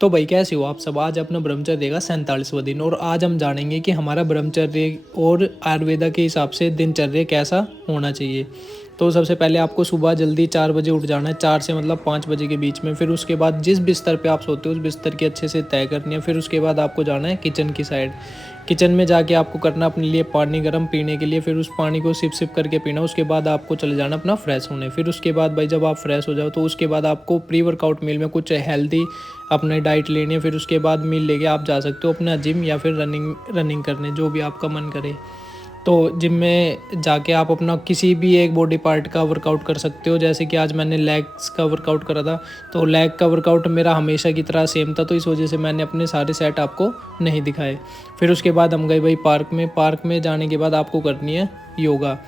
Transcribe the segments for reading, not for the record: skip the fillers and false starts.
तो भाई कैसे हो आप सब। आज अपना ब्रह्मचर्य देगा 47वां दिन और आज हम जानेंगे कि हमारा ब्रह्मचर्य और आयुर्वेदा के हिसाब से दिनचर्या कैसा होना चाहिए। तो सबसे पहले आपको सुबह जल्दी 4 बजे उठ जाना है, 4 से मतलब 5 बजे के बीच में। फिर उसके बाद जिस बिस्तर पे आप सोते हो उस बिस्तर की अच्छे से तय करनी है। फिर उसके बाद आपको जाना है किचन की साइड। किचन में जाके आपको करना अपने लिए पानी गर्म पीने के लिए। फिर उस पानी को सिप सिप करके पीना। उसके बाद आपको चले जाना अपना फ्रेश होने। फिर उसके बाद भाई जब आप फ्रेश हो जाओ तो उसके बाद आपको प्री वर्कआउट मील में कुछ हेल्दी अपनी डाइट लेनी है। फिर उसके बाद मील लेके आप जा सकते हो अपना जिम या फिर रनिंग करने, जो भी आपका मन करे। तो जिम में जाके आप अपना किसी भी एक बॉडी पार्ट का वर्कआउट कर सकते हो। जैसे कि आज मैंने लेग्स का वर्कआउट करा था, तो लेग का वर्कआउट मेरा हमेशा की तरह सेम था, तो इस वजह से मैंने अपने सारे सेट आपको नहीं दिखाए। फिर उसके बाद हम गए भाई पार्क में जाने के बाद आपको करनी है योगा।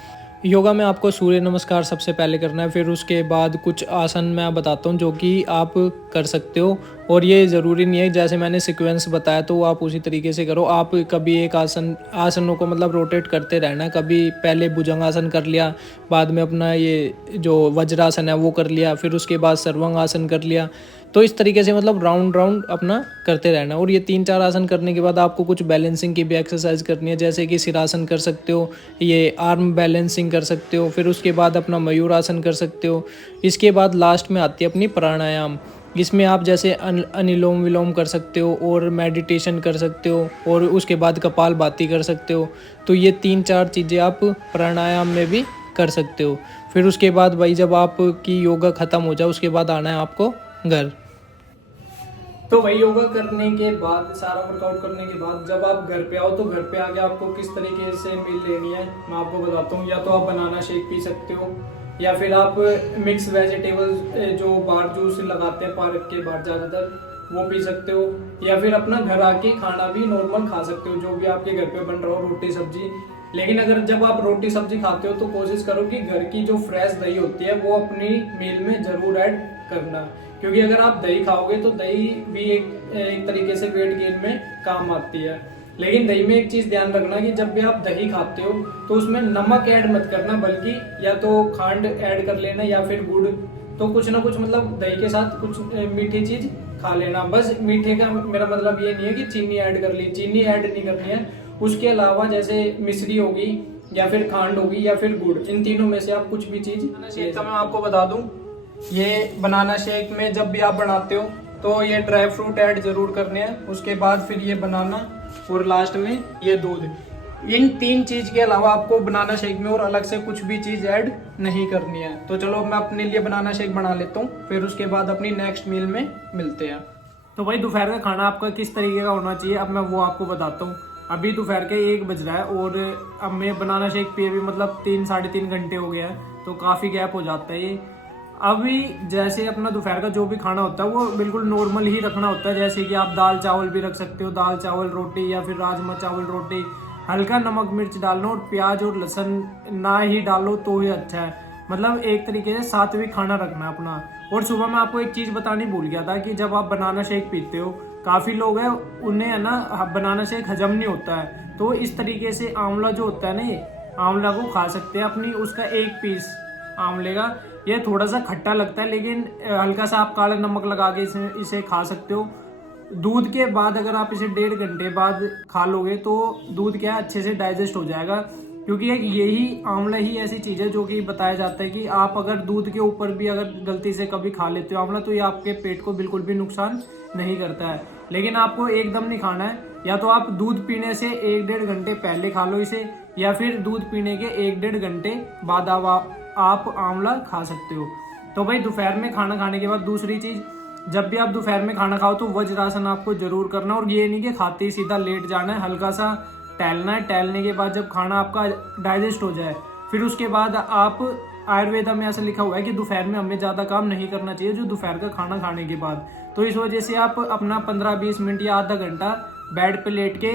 योगा में आपको सूर्य नमस्कार सबसे पहले करना है। फिर उसके बाद कुछ आसन मैं बताता हूँ जो कि आप कर सकते हो, और ये ज़रूरी नहीं है जैसे मैंने सीक्वेंस बताया तो आप उसी तरीके से करो। आप कभी एक आसनों को मतलब रोटेट करते रहना। कभी पहले भुजंगासन कर लिया, बाद में अपना ये जो वज्रासन है वो कर लिया, फिर उसके बाद सर्वांगासन कर लिया। तो इस तरीके से मतलब राउंड राउंड अपना करते रहना। और ये 3-4 आसन करने के बाद आपको कुछ बैलेंसिंग की भी एक्सरसाइज करनी है, जैसे कि सिरासन कर सकते हो, ये आर्म बैलेंसिंग कर सकते हो। फिर उसके बाद अपना मयूर आसन कर सकते हो। इसके बाद लास्ट में आती है अपनी प्राणायाम। इसमें आप जैसे अनुलोम विलोम कर सकते हो और मेडिटेशन कर सकते हो, और उसके बाद कपालभाति कर सकते हो। तो ये 3-4 चीज़ें आप प्राणायाम में भी कर सकते हो। फिर उसके बाद भाई जब आपकी योगा ख़त्म हो जाए उसके बाद आना है आपको घर। तो वही योगा करने के बाद, सारा वर्कआउट करने के बाद जब आप घर पे आओ तो घर पे आके आपको किस तरीके से मील लेनी है मैं आपको बताता हूँ। या तो आप बनाना शेक पी सकते हो, या फिर आप मिक्स वेजिटेबल्स जो बाहर जूस लगाते हैं पार्क के बाहर ज़्यादातर, वो पी सकते हो। या फिर अपना घर आके खाना भी नॉर्मल खा सकते हो, जो भी आपके घर पे बन रहा हो, रोटी सब्जी। लेकिन अगर जब आप रोटी सब्जी खाते हो तो कोशिश करो कि घर की जो फ्रेश दही होती है वो अपनी मील में जरूर ऐड करना। क्योंकि अगर आप दही खाओगे तो दही भी एक तरीके से वेट गेन में काम आती है। लेकिन दही में एक चीज ध्यान रखना कि जब भी आप दही खाते हो तो उसमें नमक ऐड मत करना, बल्कि या तो खांड ऐड कर लेना या फिर गुड़। तो कुछ ना कुछ मतलब दही के साथ कुछ मीठी चीज खा लेना। बस मीठे का मेरा मतलब ये नहीं है कि चीनी ऐड कर ली, चीनी ऐड नहीं करनी है। उसके अलावा जैसे मिश्री होगी या फिर खांड होगी या फिर गुड़, इन तीनों में से आप कुछ भी चीज। शेक का मैं आपको बता दूं, ये बनाना शेक में जब भी आप बनाते हो तो ये ड्राई फ्रूट ऐड जरूर करने हैं। उसके बाद फिर ये बनाना, और लास्ट में ये दूध। इन 3 चीज के अलावा आपको बनाना शेक में और अलग से कुछ भी चीज ऐड नहीं करनी है। तो चलो मैं अपने लिए बनाना शेक बना लेता हूँ, फिर उसके बाद अपनी नेक्स्ट मील में मिलते हैं। तो भाई दोपहर का खाना आपका किस तरीके का होना चाहिए अब मैं वो आपको बताता हूँ। अभी दोपहर के 1 बज रहा है और अब मैं बनाना शेक पिए भी मतलब 3-3.5 घंटे हो गया है, तो काफ़ी गैप हो जाता है ये। अभी जैसे अपना दोपहर का जो भी खाना होता है वो बिल्कुल नॉर्मल ही रखना होता है। जैसे कि आप दाल चावल भी रख सकते हो, दाल चावल रोटी या फिर राजमा चावल रोटी। हल्का नमक मिर्च डालना, और प्याज और लहसुन ना ही डालो तो ही अच्छा है। मतलब एक तरीके से सात्विक खाना रखना है अपना। और सुबह में आपको एक चीज बतानी भूल गया था कि जब आप बनाना शेक पीते हो, काफी लोग हैं उन्हें है ना बनाना शेक हजम नहीं होता है, तो इस तरीके से आंवला जो होता है ना, ये आंवला को खा सकते हैं अपनी, उसका 1 पीस आंवले का। ये थोड़ा सा खट्टा लगता है लेकिन हल्का सा आप काला नमक लगा के इसे खा सकते हो। दूध के बाद अगर आप इसे 1.5 घंटे बाद खा लोगे तो दूध क्या है अच्छे से डाइजेस्ट हो जाएगा। क्योंकि एक यही आंवला ही ऐसी चीज है जो कि बताया जाता है कि आप अगर दूध के ऊपर भी अगर गलती से कभी खा लेते हो आंवला, तो ये आपके पेट को बिल्कुल भी नुकसान नहीं करता है। लेकिन आपको एकदम नहीं खाना है। या तो आप दूध पीने से 1-1.5 घंटे पहले खा लो इसे, या फिर दूध पीने के 1-1.5 घंटे बाद आप आंवला खा सकते हो। तो भाई दोपहर में खाना खाने के बाद दूसरी चीज, जब भी आप दोपहर में खाना खाओ तो वज्रासन आपको जरूर करना। और ये नहीं कि खाते ही सीधा लेट जाना है, हल्का सा टहलना है। टहलने के बाद जब खाना आपका डाइजेस्ट हो जाए, फिर उसके बाद आप, आयुर्वेदा में ऐसा लिखा हुआ है कि दोपहर में हमें ज्यादा काम नहीं करना चाहिए जो दोपहर का खाना खाने के बाद। तो इस वजह से आप अपना 15-20 मिनट या आधा घंटा बेड पे लेट के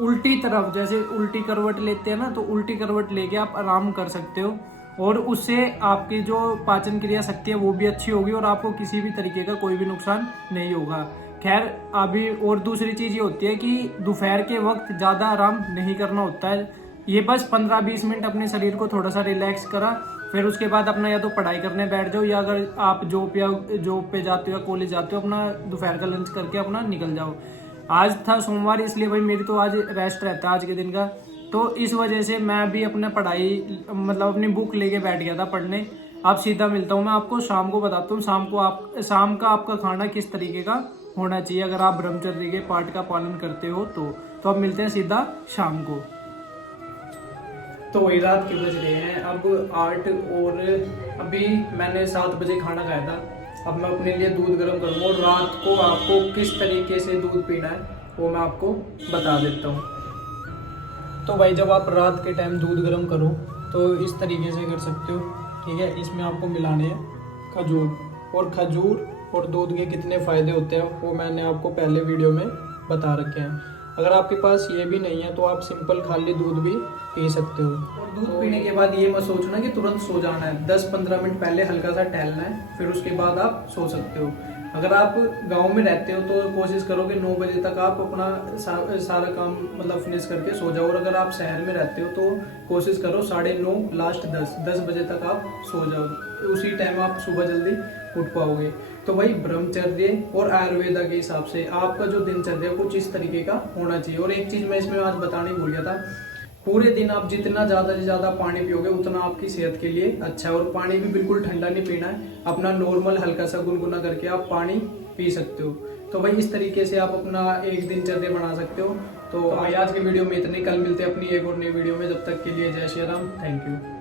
उल्टी तरफ, जैसे उल्टी करवट लेते हैं ना, तो उल्टी करवट लेके आप आराम कर सकते हो। और उससे आपकी जो पाचन क्रिया शक्ति है वो भी अच्छी होगी और आपको किसी भी तरीके का कोई भी नुकसान नहीं होगा। खैर अभी और दूसरी चीज ये होती है कि दोपहर के वक्त ज्यादा आराम नहीं करना होता है। ये बस 15-20 मिनट अपने शरीर को थोड़ा सा रिलैक्स करा, फिर उसके बाद अपना या तो पढ़ाई करने बैठ जाओ, या अगर आप जॉब पे जाते हो या कॉलेज जाते हो, अपना दोपहर का लंच करके अपना निकल जाओ। आज था सोमवार, इसलिए भाई मेरी तो आज रेस्ट रहता है आज के दिन का, तो इस वजह से मैं भी अपना पढ़ाई मतलब अपनी बुक लेके बैठ गया था पढ़ने। अब सीधा मिलता हूँ मैं आपको शाम को, बताता हूँ शाम का आपका खाना किस तरीके का होना चाहिए अगर आप ब्रह्मचर्य के पाठ का पालन करते हो तो अब मिलते हैं सीधा शाम को। तो वही रात के बज रहे हैं अब 8, और अभी मैंने 7 बजे खाना खाया था। अब मैं अपने लिए दूध गर्म करूँगा, और रात को आपको किस तरीके से दूध पीना है वो मैं आपको बता देता हूँ। तो भाई जब आप रात के टाइम दूध गर्म करो तो इस तरीके से कर सकते हो, ठीक है। इसमें आपको मिलाने हैं खजूर, और खजूर और दूध के कितने फ़ायदे होते हैं वो मैंने आपको पहले वीडियो में बता रखे हैं। अगर आपके पास ये भी नहीं है तो आप सिंपल खाली दूध भी पी सकते हो। और दूध पीने के बाद ये मत सोचना कि तुरंत सो जाना है, 10-15 मिनट पहले हल्का सा टहलना है, फिर उसके बाद आप सो सकते हो। अगर आप गांव में रहते हो तो कोशिश करो कि 9 बजे तक आप अपना सारा काम मतलब फिनिश करके सो जाओ, और अगर आप शहर में रहते हो तो कोशिश करो 9:30 लास्ट 10 बजे तक आप सो जाओ, उसी टाइम आप सुबह जल्दी उठ पाओगे। तो भाई ब्रह्मचर्य और आयुर्वेदा के हिसाब से आपका जो दिनचर्या कुछ इस तरीके का होना चाहिए। और एक चीज़ मैं इसमें आज बताने भूल गया था, पूरे दिन आप जितना ज़्यादा से ज़्यादा पानी पियोगे उतना आपकी सेहत के लिए अच्छा है। और पानी भी बिल्कुल ठंडा नहीं पीना है, अपना नॉर्मल हल्का सा गुनगुना करके आप पानी पी सकते हो। तो भाई इस तरीके से आप अपना एक दिनचर्या बना सकते हो। तो भाई आज के वीडियो में इतने, कल मिलते हैं अपनी एक और नई वीडियो में, जब तक के लिए जय श्री राम, थैंक यू।